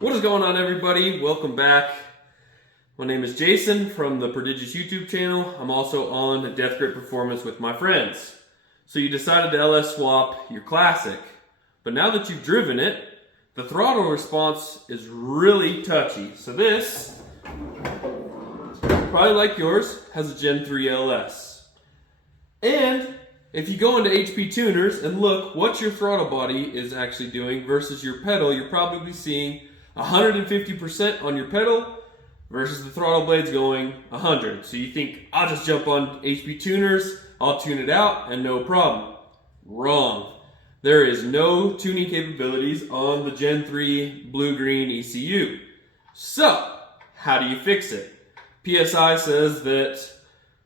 What is going on, everybody? Welcome back. My name is Jason from the Prodigious YouTube channel. I'm also on Death Grip Performance with my friends. So you decided to LS swap your Classic, but now that you've driven it, the throttle response is really touchy. So this, probably like yours, has a Gen 3 LS. And if you go into HP tuners and look what your throttle body is actually doing versus your pedal, you're probably seeing 150% on your pedal versus the throttle blades going 100. So you think, I'll just jump on HP tuners, I'll tune it out, and no problem. Wrong. There is no tuning capabilities on the Gen 3 blue-green ECU. So, how do you fix it? PSI says that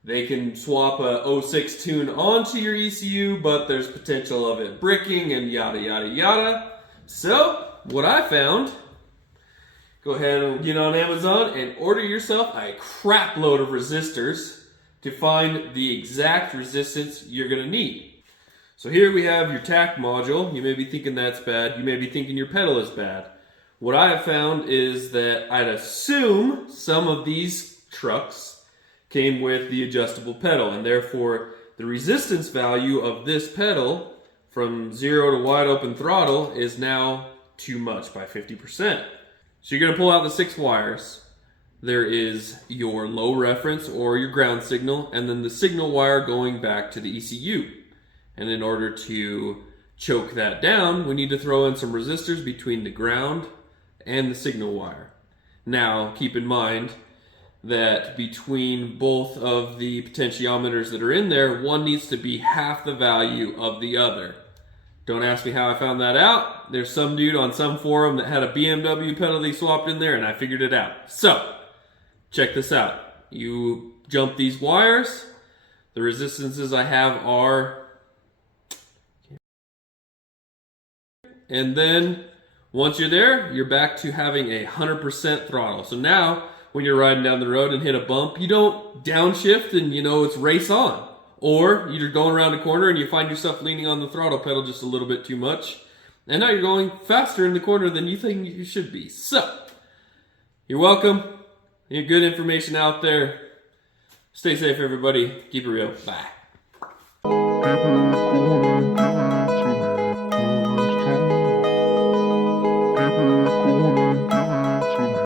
they can swap a 06 tune onto your ECU, but there's potential of it bricking and yada yada yada. So, what I found, go ahead and get on Amazon and order yourself a crap load of resistors to find the exact resistance you're going to need. So here we have your TAC module. You may be thinking that's bad. You may be thinking your pedal is bad. What I have found is that I'd assume some of these trucks came with the adjustable pedal, and therefore the resistance value of this pedal from 0 to wide open throttle is now too much by 50%. So you're going to pull out the 6 wires. There is your low reference or your ground signal, and then the signal wire going back to the ECU. And in order to choke that down, we need to throw in some resistors between the ground and the signal wire. Now, keep in mind that between both of the potentiometers that are in there, one needs to be half the value of the other. Don't ask me how I found that out. There's some dude on some forum that had a BMW pedal he swapped in there, and I figured it out. So, check this out. You jump these wires. The resistances I have are, and then once you're there, you're back to having 100% throttle. So now, when you're riding down the road and hit a bump, you don't downshift and it's race on. Or you're going around a corner and you find yourself leaning on the throttle pedal just a little bit too much. And now you're going faster in the corner than you think you should be. So, you're welcome. You're good information out there. Stay safe, everybody. Keep it real. Bye.